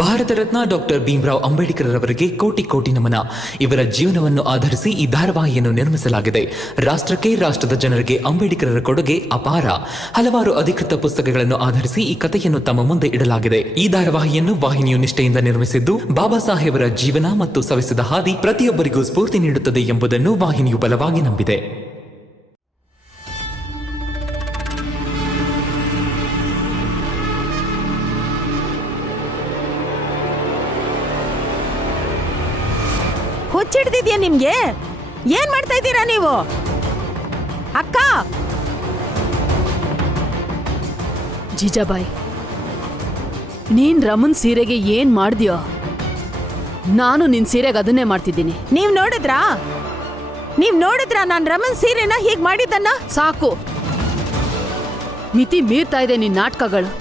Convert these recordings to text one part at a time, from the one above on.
Bharat Ratna doctor Bhimrao Ambedkar ಅವರಿಗೆ ಕೋಟಿ ಕೋಟಿ ನಮನ. ಇವರ ಜೀವನವನ್ನು ಆಧರಿಸಿ ಈ ಧಾರಾವಾಹಿಯನ್ನು ನಿರ್ಮಿಸಲಾಗಿದೆ. ರಾಷ್ಟ್ರಕ್ಕೆ, ರಾಷ್ಟ್ರದ ಜನರಿಗೆ ಅಂಬೇಡ್ಕರರ ಕೊಡುಗೆ ಅಪಾರ. ಹಲವಾರು ಅಧಿಕೃತ ಪುಸ್ತಕಗಳನ್ನು ಆಧರಿಸಿ ಈ ಕಥೆಯನ್ನು ತಮ್ಮ ಮುಂದೆ ಇಡಲಾಗಿದೆ. ಈ ಧಾರಾವಾಹಿಯನ್ನು ವಾಹಿನಿಯು ನಿಷ್ಠೆಯಿಂದ ನಿರ್ಮಿಸಿದ್ದು, ಬಾಬಾ ಸಾಹೇಬರ ಜೀವನ ಮತ್ತು ಸವೆಸಿದ ಹಾದಿ ಪ್ರತಿಯೊಬ್ಬರಿಗೂ ಸ್ಫೂರ್ತಿ ನೀಡುತ್ತದೆ ಎಂಬುದನ್ನು ವಾಹಿನಿಯು ಬಲವಾಗಿ ನಂಬಿದೆ. ಹುಚ್ಚಿಡ್ದಿದ್ಯಾ ನಿಮ್ಗೆ? ಏನ್ ಮಾಡ್ತಾ ಇದ್ದೀರಾ ನೀವು? ಅಕ್ಕ, ಜೀಜಾಬಾಯಿ, ನೀನ್ ರಮನ್ ಸೀರೆಗೆ ಏನ್ ಮಾಡ್ದ್ಯೋ? ನಾನು ನಿನ್ ಸೀರೆಗೆ ಅದನ್ನೇ ಮಾಡ್ತಿದ್ದೀನಿ. ನೀವ್ ನೋಡಿದ್ರಾ ನಾನ್ ರಮನ್ ಸೀರೆನ ಹೀಗ್ ಮಾಡಿದ್ದನ್ನ? ಸಾಕು, ಮಿತಿ ಮೀರ್ತಾ ಇದೆ ನಿನ್ ನಾಟಕಗಳು.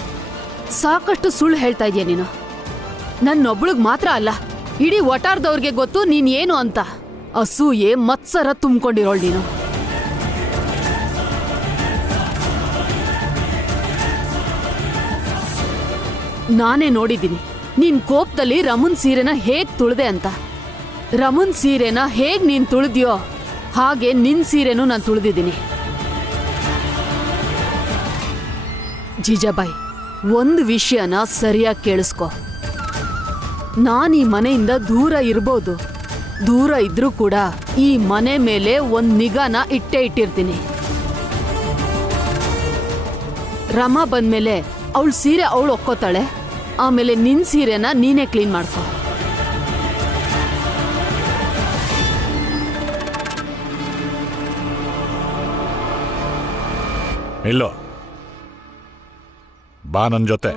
ಸಾಕಷ್ಟು ಸುಳ್ಳು ಹೇಳ್ತಾ ಇದೀಯ ನೀನು. ನನ್ನೊಬ್ಳಿಗ್ ಮಾತ್ರ ಅಲ್ಲ, ಇಡೀ ಒಟಾರ್ದವ್ರಿಗೆ ಗೊತ್ತು ನೀನ್ ಏನು ಅಂತ. ಅಸೂಯೆ ಮತ್ಸರ ತುಂಬಿಕೊಂಡಿರೋಳ್ ನೀನು. ನಾನೇ ನೋಡಿದ್ದೀನಿ ನೀನ್ ಕೋಪದಲ್ಲಿ ರಮನ್ ಸೀರೆನ ಹೇಗ್ ತುಳ್ದೆ ಅಂತ. ರಮನ್ ಸೀರೆನ ಹೇಗ್ ನೀನ್ ತುಳಿದ್ಯೋ ಹಾಗೆ ನಿನ್ ಸೀರೆನೂ ನಾನು ತುಳಿದಿದ್ದೀನಿ. ಜೀಜಾಬಾಯಿ, ಒಂದು ವಿಷಯನ ಸರಿಯಾಗಿ ಕೇಳಿಸ್ಕೊ. ನಾನು ಈ ಮನೆಯಿಂದ ದೂರ ಇರ್ಬೋದು, ದೂರ ಇದ್ರೂ ಕೂಡ ಈ ಮನೆ ಮೇಲೆ ಒಂದ್ ನಿಗಾನ ಇಟ್ಟಿರ್ತೀನಿ. ರಮಾ ಬಂದ್ಮೇಲೆ ಅವಳ ಸೀರೆ ಅವಳು ಒಕ್ಕೋತಾಳೆ, ಆಮೇಲೆ ನಿನ್ ಸೀರೆನ ನೀನೇ ಕ್ಲೀನ್ ಮಾಡ್ಕೊ. ಇಲ್ಲೋ ಬಾ ನನ್ ಜೊತೆ.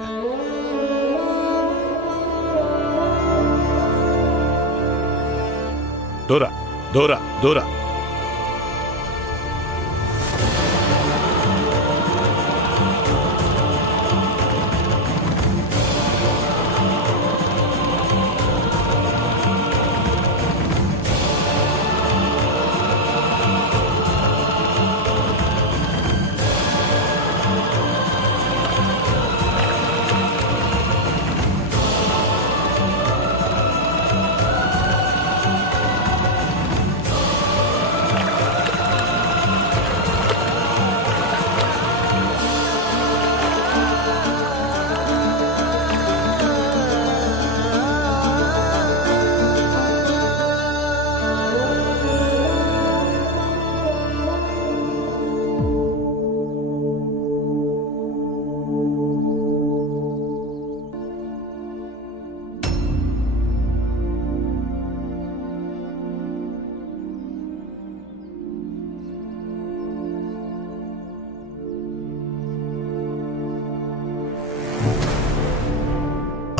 ದೂರ ದೂರ ದೂರ.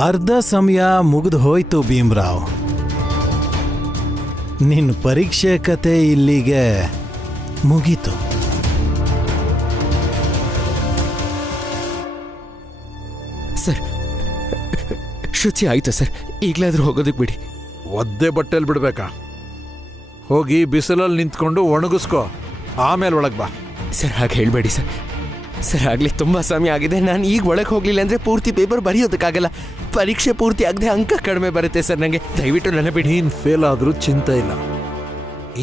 ಅರ್ಧ ಸಮಯ ಮುಗಿದು ಹೋಯ್ತು ಭೀಮರಾವ್. ನಿನ್ನ ಪರೀಕ್ಷೆ ಕತೆ ಇಲ್ಲಿಗೆ ಮುಗೀತು. ಸರ್, ಶುಚಿ ಆಯ್ತು ಸರ್, ಈಗಲಾದ್ರೂ ಹೋಗೋದಕ್ಕೆ ಬಿಡಿ. ಒದ್ದೆ ಬಟ್ಟೆಲ್ ಬಿಡ್ಬೇಕಾ? ಹೋಗಿ ಬಿಸಿಲಲ್ಲಿ ನಿಂತ್ಕೊಂಡು ಒಣಗಿಸ್ಕೋ, ಆಮೇಲೆ ಒಳಗೆ ಬಾ. ಸರ್, ಹಾಗೆ ಹೇಳ್ಬೇಡಿ ಸರ್. ಸರ್, ಆಗಲಿ ತುಂಬ ಸಮಯ ಆಗಿದೆ. ನಾನು ಈಗ ಒಳಗೆ ಹೋಗ್ಲಿಲ್ಲ ಅಂದರೆ ಪೂರ್ತಿ ಪೇಪರ್ ಬರೆಯೋದಕ್ಕಾಗಲ್ಲ. ಪರೀಕ್ಷೆ ಪೂರ್ತಿ ಆಗದೆ ಅಂಕ ಕಡಿಮೆ ಬರುತ್ತೆ ಸರ್. ನನಗೆ ದಯವಿಟ್ಟು ನನ್ನ ಬಿಡಿ. ನೀನು ಫೇಲ್ ಆದರೂ ಚಿಂತೆ ಇಲ್ಲ.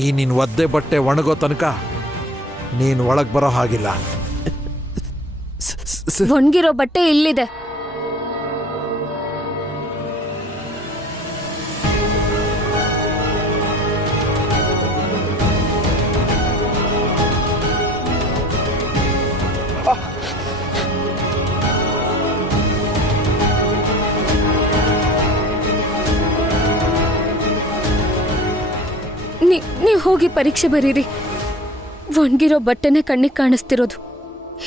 ಈ ನಿನ್ನ ಒದ್ದೆ ಬಟ್ಟೆ ಒಣಗೋ ತನಕ ನೀನು ಒಳಗೆ ಬರೋ ಹಾಗಿಲ್ಲ. ಒಣಗಿರೋ ಬಟ್ಟೆ ಇಲ್ಲಿದೆ. ನೀವು ಹೋಗಿ ಪರೀಕ್ಷೆ ಬರೀರಿ. ಒಣಗಿರೋ ಬಟ್ಟೆನೆ ಕಣ್ಣಿಗೆ ಕಾಣಿಸ್ತಿರೋದು.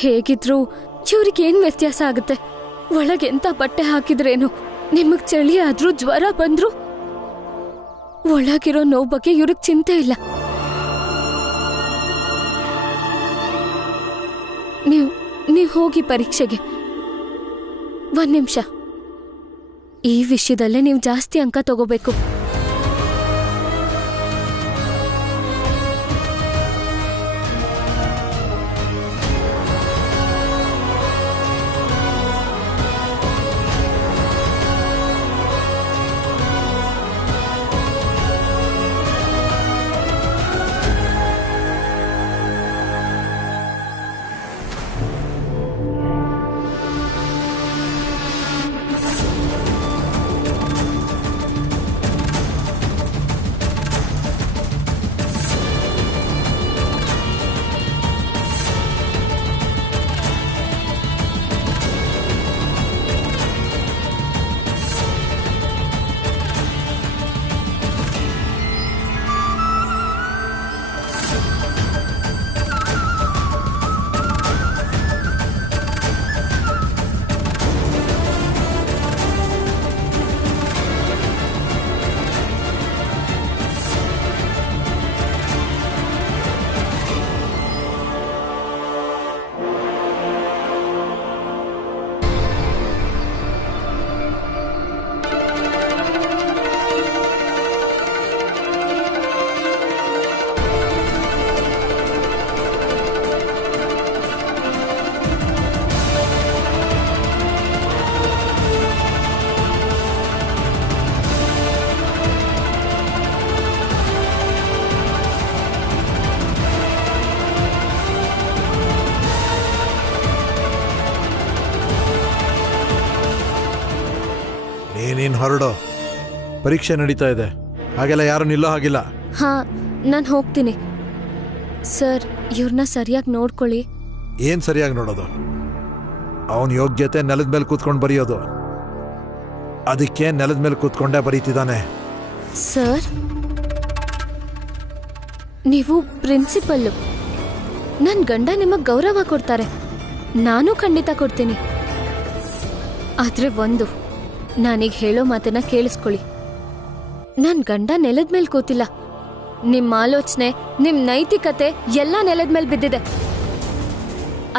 ಹೇಗಿದ್ರು ಇವ್ರಿಗೇನ್ ವ್ಯತ್ಯಾಸ ಆಗುತ್ತೆ? ಒಳಗೆ ಎಂತ ಬಟ್ಟೆ ಹಾಕಿದ್ರೇನು? ನಿಮಗ್ ಚಳಿ ಆದ್ರೂ, ಜ್ವರ ಬಂದ್ರು ಒಳಗಿರೋ ನೋವು ಬಗ್ಗೆ ಇವ್ರಿಗೆ ಚಿಂತೆ ಇಲ್ಲ. ನೀವು ಹೋಗಿ ಪರೀಕ್ಷೆಗೆ. ಒಂದ್ ನಿಮಿಷ, ಈ ವಿಷಯದಲ್ಲೇ ನೀವು ಜಾಸ್ತಿ ಅಂಕ ತಗೋಬೇಕು. ನೀನೇನು ಹೊರಡು, ಪರೀಕ್ಷೆ ನಡೀತಾ ಇದೆ, ಹಾಗೆಲ್ಲ ಯಾರು ನಿಲ್ಲೋ ಹಾಗಿಲ್ಲ. ಹಾ, ನಾನು ಹೋಗ್ತೀನಿ. ಸರ್, ಇವ್ರನ್ನ ಸರಿಯಾಗಿ ನೋಡ್ಕೊಳ್ಳಿ. ಏನು ಸರಿಯಾಗಿ ನೋಡೋದು? ಅವನ ಯೋಗ್ಯತೆ ನೆಲದ ಮೇಲೆ ಕೂತ್ಕೊಂಡು ಬರೆಯೋದು, ಅದಕ್ಕೆ ನೆಲದ ಮೇಲೆ ಕೂತ್ಕೊಂಡೇ ಬರೀತಿದ್ದಾನೆ. ಸರ್, ನೀವು ಪ್ರಿನ್ಸಿಪಲ್ಲು. ನನ್ನ ಗಂಡ ನಿಮಗೆ ಗೌರವ ಕೊಡ್ತಾರೆ, ನಾನು ಖಂಡಿತ ಕೊಡ್ತೀನಿ. ಆದರೆ ಒಂದು, ನಾನೀಗ ಹೇಳೋ ಮಾತನ್ನ ಕೇಳಿಸ್ಕೊಳ್ಳಿ. ನನ್ನ ಗಂಡ ನೆಲದ ಮೇಲೆ ಕೂತಿಲ್ಲ. ನಿಮ್ಮ ಆಲೋಚನೆ, ನಿಮ್ಮ ನೈತಿಕತೆ ಎಲ್ಲ ನೆಲದ ಮೇಲೆ ಬಿದ್ದಿದೆ.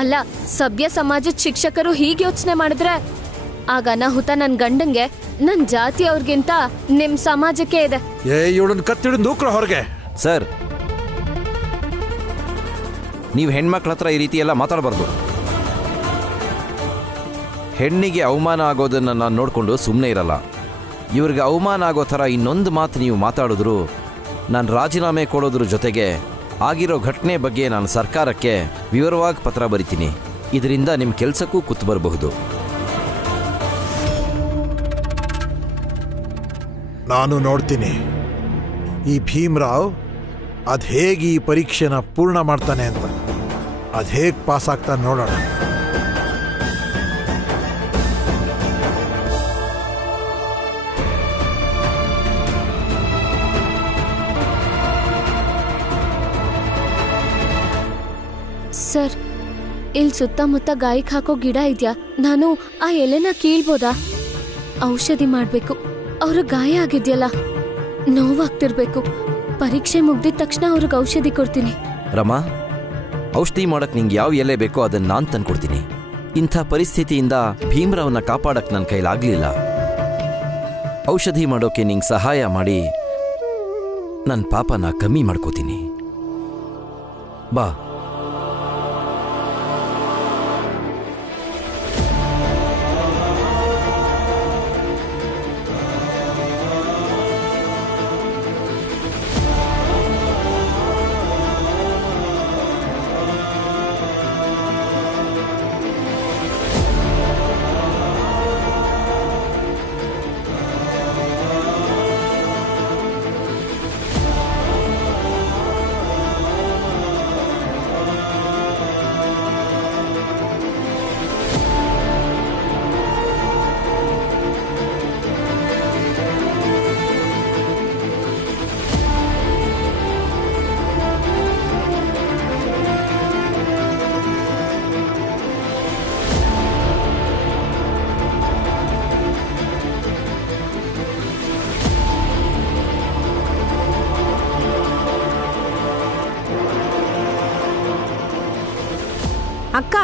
ಅಲ್ಲ, ಸಭ್ಯ ಸಮಾಜದ ಶಿಕ್ಷಕರು ಹೀಗೆ ಯೋಚನೆ ಮಾಡಿದ್ರೆ ಆಗ ಅನಾಹುತ ನನ್ನ ಗಂಡಂಗೆ, ನನ್ನ ಜಾತಿಯವ್ರಿಗಿಂತ ನಿಮ್ಮ ಸಮಾಜಕ್ಕೆ ಇದೆ. ಇವಳನ್ನ ಕತ್ತಿಡಿದು ನೂಕ್ರ ಹೊರಗೆ. ಸರ್, ನೀವು ಹೆಣ್ಮಕ್ಳ ಹತ್ರ ಈ ರೀತಿ ಎಲ್ಲ ಮಾತಾಡಬಾರ್ದು. ಹೆಣ್ಣಿಗೆ ಅವಮಾನ ಆಗೋದನ್ನು ನಾನು ನೋಡಿಕೊಂಡು ಸುಮ್ಮನೆ ಇರಲ್ಲ. ಇವ್ರಿಗೆ ಅವಮಾನ ಆಗೋ ಥರ ಇನ್ನೊಂದು ಮಾತು ನೀವು ಮಾತಾಡಿದ್ರು ನಾನು ರಾಜೀನಾಮೆ ಕೊಡೋದ್ರ ಜೊತೆಗೆ ಆಗಿರೋ ಘಟನೆ ಬಗ್ಗೆ ನಾನು ಸರ್ಕಾರಕ್ಕೆ ವಿವರವಾಗಿ ಪತ್ರ ಬರಿತೀನಿ. ಇದರಿಂದ ನಿಮ್ಮ ಕೆಲಸಕ್ಕೂ ಕುತ್ತು ಬರಬಹುದು. ನಾನು ನೋಡ್ತೀನಿ ಈ ಭೀಮ್ರಾವ್ ಅದು ಹೇಗೆ ಈ ಪರೀಕ್ಷೆನ ಪೂರ್ಣ ಮಾಡ್ತಾನೆ ಅಂತ. ಅದು ಹೇಗೆ ಪಾಸ್ ಆಗ್ತಾನೆ ನೋಡೋಣ. ಸರ್, ಇಲ್ಲಿ ಸುತ್ತಮುತ್ತ ಗಾಯಕ್ಕೆ ಹಾಕೋ ಗಿಡ ಇದೆಯಾ? ನಾನು ಆ ಎಲೆನ ಕೀಳ್ಬೋದಾ? ಔಷಧಿ ಮಾಡಬೇಕು. ಅವ್ರ ಗಾಯ ಆಗಿದೆಯಲ್ಲ, ನೋವಾಗ್ತಿರ್ಬೇಕು. ಪರೀಕ್ಷೆ ಮುಗ್ದಿದ ತಕ್ಷಣ ಅವ್ರಿಗೆ ಔಷಧಿ ಕೊಡ್ತೀನಿ. ರಮಾ, ಔಷಧಿ ಮಾಡಕ್ಕೆ ನಿಂಗೆ ಯಾವ ಎಲೆ ಬೇಕೋ ಅದನ್ನು ನಾನು ತಂದ್ಕೊಡ್ತೀನಿ. ಇಂಥ ಪರಿಸ್ಥಿತಿಯಿಂದ ಭೀಮ್ರಾವ್ನ ಕಾಪಾಡಕ್ಕೆ ನನ್ನ ಕೈಲಾಗಲಿಲ್ಲ. ಔಷಧಿ ಮಾಡೋಕೆ ನಿಂಗೆ ಸಹಾಯ ಮಾಡಿ ನನ್ನ ಪಾಪನ ಕಮ್ಮಿ ಮಾಡ್ಕೋತೀನಿ. ಬಾ. ಅಕ್ಕ,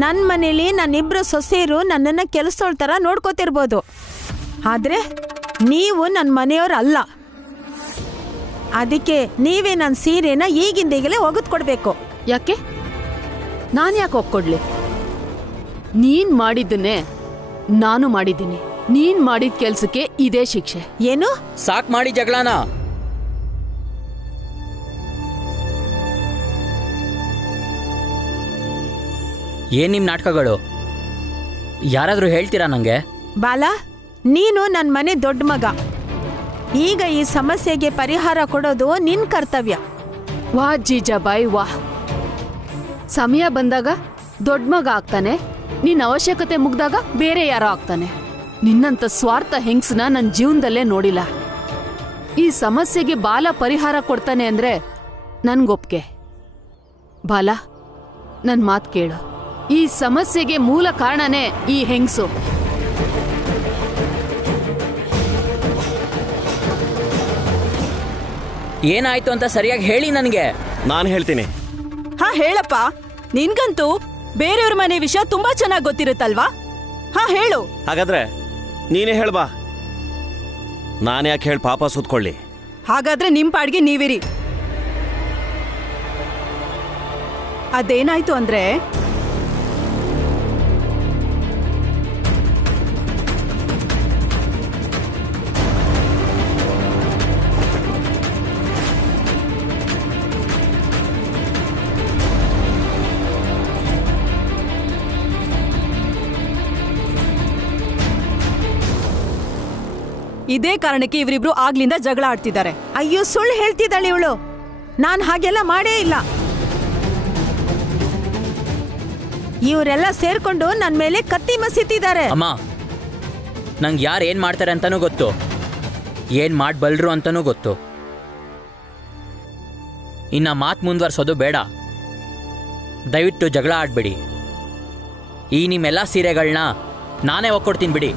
ನನ್ನ ಮನೇಲಿ ನನ್ನಿಬ್ರು ಸೊಸೆಯರು ನನ್ನನ್ನು ಕೆಲಸದೋಳ್ ಥರ ನೋಡ್ಕೋತಿರ್ಬೋದು, ಆದರೆ ನೀವು ನನ್ನ ಮನೆಯವ್ರು ಅಲ್ಲ. ಅದಕ್ಕೆ ನೀವೇ ನನ್ನ ಸೀರೆನ ಈಗಿಂದೀಗಲೇ ಒಗೆದು ಕೊಡಬೇಕು. ಯಾಕೆ? ನಾನು ಯಾಕೆ ಒಪ್ಕೊಡ್ಲಿ? ನೀನ್ ಮಾಡಿದ್ದನ್ನೇ ನಾನು ಮಾಡಿದ್ದೀನಿ. ನೀನ್ ಮಾಡಿದ ಕೆಲ್ಸಕ್ಕೆ ಇದೇ ಶಿಕ್ಷೆ. ಏನು? ಸಾಕ್ ಮಾಡಿ ಜಗಳನ. ಏನ್ ನಿಮ್ ನಾಟಕಗಳು? ಯಾರಾದ್ರೂ ಹೇಳ್ತೀರಾ ನಂಗೆ? ಬಾಲ, ನೀನು ನನ್ನ ಮನೆ ದೊಡ್ಡ ಮಗ. ಈಗ ಈ ಸಮಸ್ಯೆಗೆ ಪರಿಹಾರ ಕೊಡೋದು ನಿನ್ ಕರ್ತವ್ಯ. ವಾ ಜೀಜಾಬಾಯಿ, ವಾಹ್. ಸಮಯ ಬಂದಾಗ ದೊಡ್ಡ ಮಗ ಆಗ್ತಾನೆ, ನಿನ್ನ ಅವಶ್ಯಕತೆ ಮುಗ್ದಾಗ ಬೇರೆ ಯಾರೋ ಆಗ್ತಾನೆ. ನಿನ್ನಂತ ಸ್ವಾರ್ಥ ಹೆಂಗ್ಸನ ನನ್ನ ಜೀವನದಲ್ಲೇ ನೋಡಿಲ್ಲ. ಈ ಸಮಸ್ಯೆಗೆ ಬಾಲ ಪರಿಹಾರ ಕೊಡ್ತಾನೆ ಅಂದ್ರೆ ನನ್ಗೊಪ್ಗೆ. ಬಾಲ, ನನ್ ಮಾತು ಕೇಳು. ಈ ಸಮಸ್ಯೆಗೆ ಮೂಲ ಕಾರಣನೇ ಈ ಹೆಂಗ್ಸು. ಏನಾಯ್ತು ಅಂತ ಸರಿಯಾಗಿ ಹೇಳಿ ನನಗೆ. ನಾನು ಹೇಳ್ತೀನಿ. ಹಾ ಹೇಳಪ್ಪ, ನಿನ್ಗಂತೂ ಬೇರೆಯವ್ರ ಮನೆ ವಿಷಯ ತುಂಬಾ ಚೆನ್ನಾಗಿ ಗೊತ್ತಿರುತ್ತಲ್ವಾ? ಹಾ ಹೇಳು. ಹಾಗಾದ್ರೆ ನೀನೇ ಹೇಳ್ಬಾ. ನಾನು ಯಾಕೆ ಹೇಳಿ ಪಾಪ ಸುತ್ಕೊಳ್ಳಿ? ಹಾಗಾದ್ರೆ ನಿಮ್ ಪಾಡ್ಗೆ ನೀವಿರಿ. ಅದೇನಾಯ್ತು ಅಂದ್ರೆ, ಇದೇ ಕಾರಣಕ್ಕೆ ಇವರಿಬ್ರು ಆಗ್ಲಿಂದ ಜಗಳ ಆಡ್ತಿದ್ದಾರೆ. ಅಯ್ಯೋ, ಸುಳ್ಳು ಹೇಳ್ತಿದ್ದಾಳೆ ಇವಳು. ನಾನು ಹಾಗೆಲ್ಲ ಮಾಡೇ ಇಲ್ಲ. ಇವರೆಲ್ಲ ಸೇರ್ಕೊಂಡು ನನ್ನ ಮೇಲೆ ಕತ್ತಿ ಮಸೀತಿದ್ದಾರೆ. ಅಮ್ಮ, ನಂಗೆ ಯಾರು ಏನು ಮಾಡ್ತಾರೆ ಅಂತನೂ ಗೊತ್ತು, ಏನು ಮಾಡಬಲ್ರು ಅಂತನೂ ಗೊತ್ತು. ಇನ್ನು ಮಾತು ಮುಂದುವರ್ಸೋದು ಬೇಡ. ದಯವಿಟ್ಟು ಜಗಳ ಆಡಬೇಡಿ. ಈ ನಿಮ್ಮೆಲ್ಲ ಸೀರೆಗಳನ್ನ ನಾನೇ ಒಕ್ಕೊಡ್ತೀನಿ ಬಿಡಿ.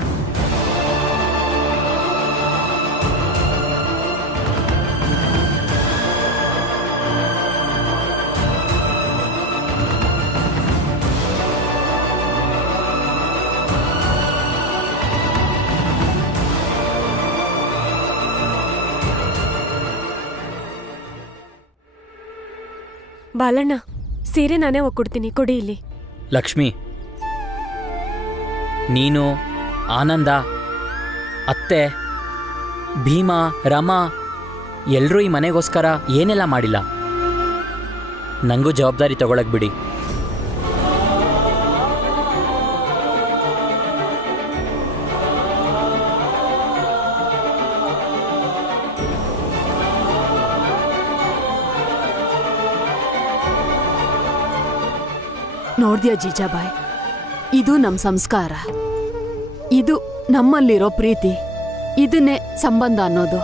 ಬಾಲಣ್ಣ, ಸೀರೆ ನಾನೇ ಒಕ್ಕೊಡ್ತೀನಿ, ಕೊಡಿ ಇಲ್ಲಿ. ಲಕ್ಷ್ಮಿ, ನೀನು, ಆನಂದ, ಅತ್ತೆ, ಭೀಮಾ, ರಮಾ ಎಲ್ಲರೂ ಈ ಮನೆಗೋಸ್ಕರ ಏನೆಲ್ಲ ಮಾಡಿಲ್ಲ. ನನಗೂ ಜವಾಬ್ದಾರಿ ತಗೊಳಕ್ ಬಿಡಿ. ನೋಡ್ದ್ಯಾ ಜೀಜಾಬಾಯ್, ಇದು ನಮ್ಮ ಸಂಸ್ಕಾರ, ಇದು ನಮ್ಮಲ್ಲಿರೋ ಪ್ರೀತಿ, ಇದನ್ನೇ ಸಂಬಂಧ ಅನ್ನೋದು.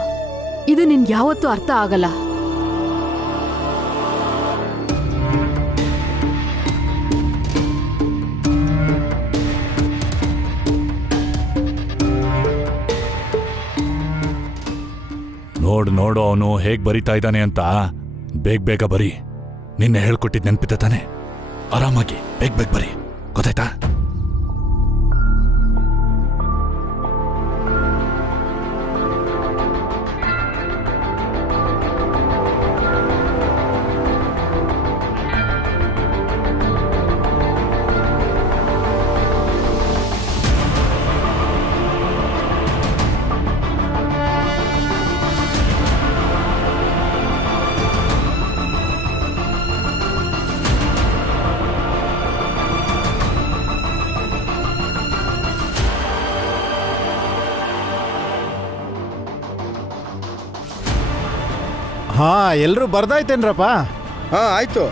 ಇದು ನಿನ್ಗೆ ಯಾವತ್ತೂ ಅರ್ಥ ಆಗಲ್ಲ. ನೋಡು ಅವನು ಹೇಗ್ ಬರಿತಾ ಇದ್ದಾನೆ ಅಂತ. ಬೇಗ ಬರಿ. ನಿನ್ನೆ ಹೇಳ್ಕೊಟ್ಟಿದ್ ನೆನ್ಪಿದ್ದ ತಾನೆ? ಆರಾಮಾಗಿ ಬೇಗ ಬರಿ, ಗೊತ್ತಾಯ್ತಾ? ಹಾ, ಎಲ್ರೂ ಬರ್ದಾಯ್ತೇನ್ರಪ್ಪ? ಹಾ, ಆಯ್ತು.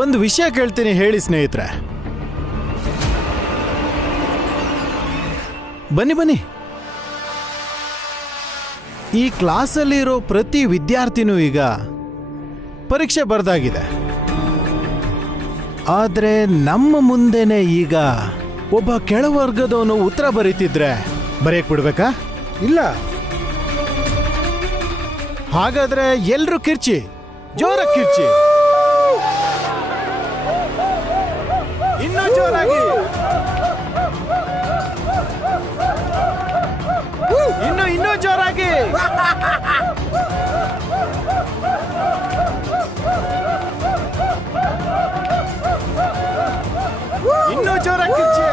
ಒಂದು ವಿಷಯ ಕೇಳ್ತೀನಿ, ಹೇಳಿ ಸ್ನೇಹಿತರೆ. ಬನ್ನಿ. ಈ ಕ್ಲಾಸಲ್ಲಿರೋ ಪ್ರತಿ ವಿದ್ಯಾರ್ಥಿನೂ ಈಗ ಪರೀಕ್ಷೆ ಬರ್ದಾಗಿದೆ. ಆದ್ರೆ ನಮ್ಮ ಮುಂದೆನೆ ಈಗ ಒಬ್ಬ ಕೆಳವರ್ಗದವನು ಉತ್ತರ ಬರೀತಿದ್ರೆ ಬರೆಯಕ್ ಬಿಡ್ಬೇಕಾ? ಇಲ್ಲ. ಹಾಗಾದ್ರೆ ಎಲ್ರೂ ಕಿರ್ಚಿ, ಜೋರಾಗಿ ಕಿರ್ಚಿ, ಇನ್ನೂ ಜೋರಾಗಿ, ಇನ್ನೂ ಜೋರಾಗಿ. ಇನ್ನೂ ಜೋರಾಗಿ ಕಿರ್ಚಿ.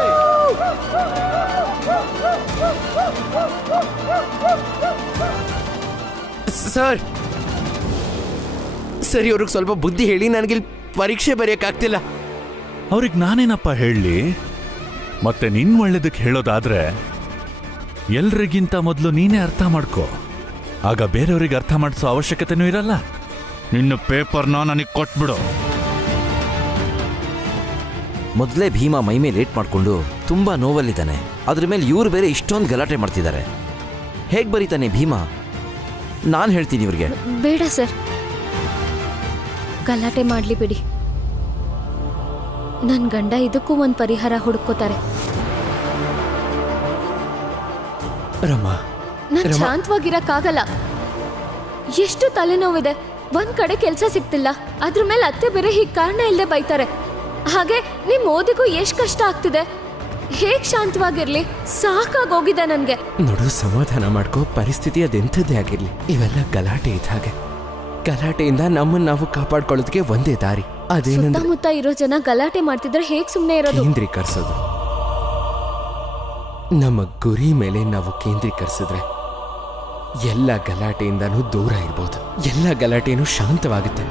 ಸರಿ, ಅವ್ರಿಗೆ ಸ್ವಲ್ಪ ಬುದ್ಧಿ ಹೇಳಿ. ನನಗಿಲ್ಲಿ ಪರೀಕ್ಷೆ ಬರೆಯಕ್ಕಾಗ್ತಿಲ್ಲ. ಅವ್ರಿಗೆ ನಾನೇನಪ್ಪ ಹೇಳಲಿ? ಮತ್ತೆ ನಿನ್ ಒಳ್ಳೇದಕ್ಕೆ ಹೇಳೋದಾದ್ರೆ ಎಲ್ರಿಗಿಂತ ಮೊದಲು ನೀನೇ ಅರ್ಥ ಮಾಡ್ಕೋ. ಆಗ ಬೇರೆಯವ್ರಿಗೆ ಅರ್ಥ ಮಾಡಿಸೋ ಅವಶ್ಯಕತೆನೂ ಇರಲ್ಲ. ನಿನ್ನ ಪೇಪರ್ನ ನನಗೆ ಕೊಟ್ಬಿಡು. ಮೊದಲೇ ಭೀಮಾ ಮೈಮೇಲೆ ಲೇಟ್ ಮಾಡಿಕೊಂಡು ತುಂಬಾ ನೋವಲ್ಲಿದ್ದಾನೆ. ಅದ್ರ ಮೇಲೆ ಇವ್ರು ಬೇರೆ ಇಷ್ಟೊಂದು ಗಲಾಟೆ ಮಾಡ್ತಿದ್ದಾರೆ. ಹೇಗೆ ಬರೀತಾನೆ ಭೀಮಾ? ನಾನು ಹೇಳ್ತೀನಿ ಇವ್ರಿಗೆ. ಬೇಡ ಸರ್, ಗಲಾಟೆ ಮಾಡ್ಲಿ ಬಿಡಿ. ನನ್ನ ಗಂಡ ಇದಕ್ಕೂ ಒಂದು ಪರಿಹಾರ ಹುಡುಕೋತಾರೆ. ನಾನು ಶಾಂತವಾಗಿರಕ್ಕಾಗಲ್ಲ. ಎಷ್ಟು ತಲೆನೋವಿದೆ. ಒಂದ್ ಕಡೆ ಕೆಲಸ ಸಿಗ್ತಿಲ್ಲ, ಅದ್ರ ಮೇಲೆ ಅತ್ತೆ ಬೇರೆ ಹೀಗೆ ಕಾರಣ ಇಲ್ಲದೆ ಬೈತಾರೆ. ಹಾಗೆ ನಿಮ್ ಓದಿಗೂ ಎಷ್ಟು ಕಷ್ಟ ಆಗ್ತಿದೆ. ಹೇಗ್ ಶಾಂತವಾಗಿರ್ಲಿ? ಸಾಕಾಗೋಗಿದೆ ನನ್ಗೆ. ನೋಡು, ಸಮಾಧಾನ ಮಾಡ್ಕೋ. ಪರಿಸ್ಥಿತಿ ಅದೆಂಥದ್ದೇ ಆಗಿರ್ಲಿ, ಇವೆಲ್ಲ ಗಲಾಟೆ ಇದ್ದ ಹಾಗೆ. ಗಲಾಟೆಯಿಂದ ನಮ್ಮನ್ನ ನಾವು ಕಾಪಾಡ್ಕೊಳ್ಳೋದಕ್ಕೆ ಒಂದೇ ದಾರಿ. ಅದೇನಂದ್ರೆ ಸುತ್ತಮುತ್ತ ಇರೋ ಜನ ಗಲಾಟೆ ಮಾಡ್ತಿದ್ರೆ ಹೇಗ್ ಸುಮ್ನೆ ಇರೋದು? ಕೇಂದ್ರೀಕರಿಸೋದು. ನಮ್ಮ ಗುರಿ ಮೇಲೆ ನಾವು ಕೇಂದ್ರೀಕರಿಸಿದ್ರೆ ಎಲ್ಲ ಗಲಾಟೆಯಿಂದನೂ ದೂರ ಇರ್ಬೋದು. ಎಲ್ಲ ಗಲಾಟೆನೂ ಶಾಂತವಾಗುತ್ತೆ.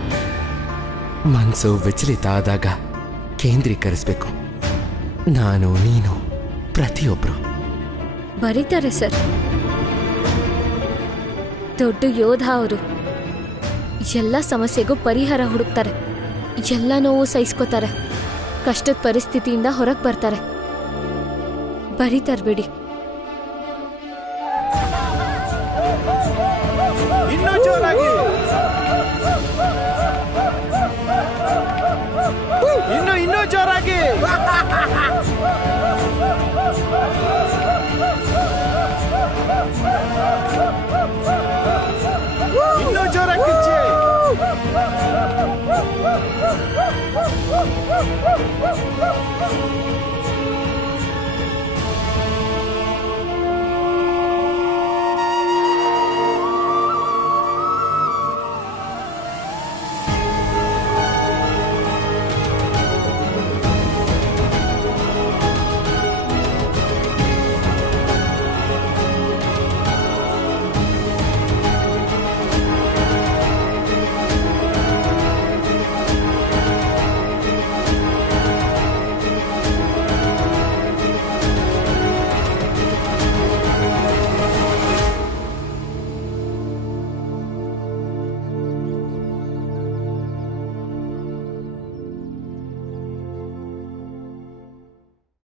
ಮನಸ್ಸು ವಿಚಲಿತ ಆದಾಗ ಕೇಂದ್ರೀಕರಿಸ್ಬೇಕು. ನಾನು, ನೀನು, ಪ್ರತಿಯೊಬ್ರು. ಬರೀತಾರೆ ಸರ್. ದೊಡ್ಡ ಯೋಧ ಅವರು. ಎಲ್ಲ ಸಮಸ್ಯೆಗೂ ಪರಿಹಾರ ಹುಡುಕ್ತಾರೆ. ಎಲ್ಲ ನೋವು ಸಹಿಸ್ಕೋತಾರೆ. ಕಷ್ಟದ ಪರಿಸ್ಥಿತಿಯಿಂದ ಹೊರಗೆ ಬರ್ತಾರೆ. ಬರೀತಾರೆ ಬಿಡಿ. ಇನ್ನೂ ಜೋರಾಗಿ, ಇನ್ನೂ ಜೋರಾಗಿ. ಇನ್ನೂ ಜೋರಾಗಿ ಕಿಚ್ಚಿ.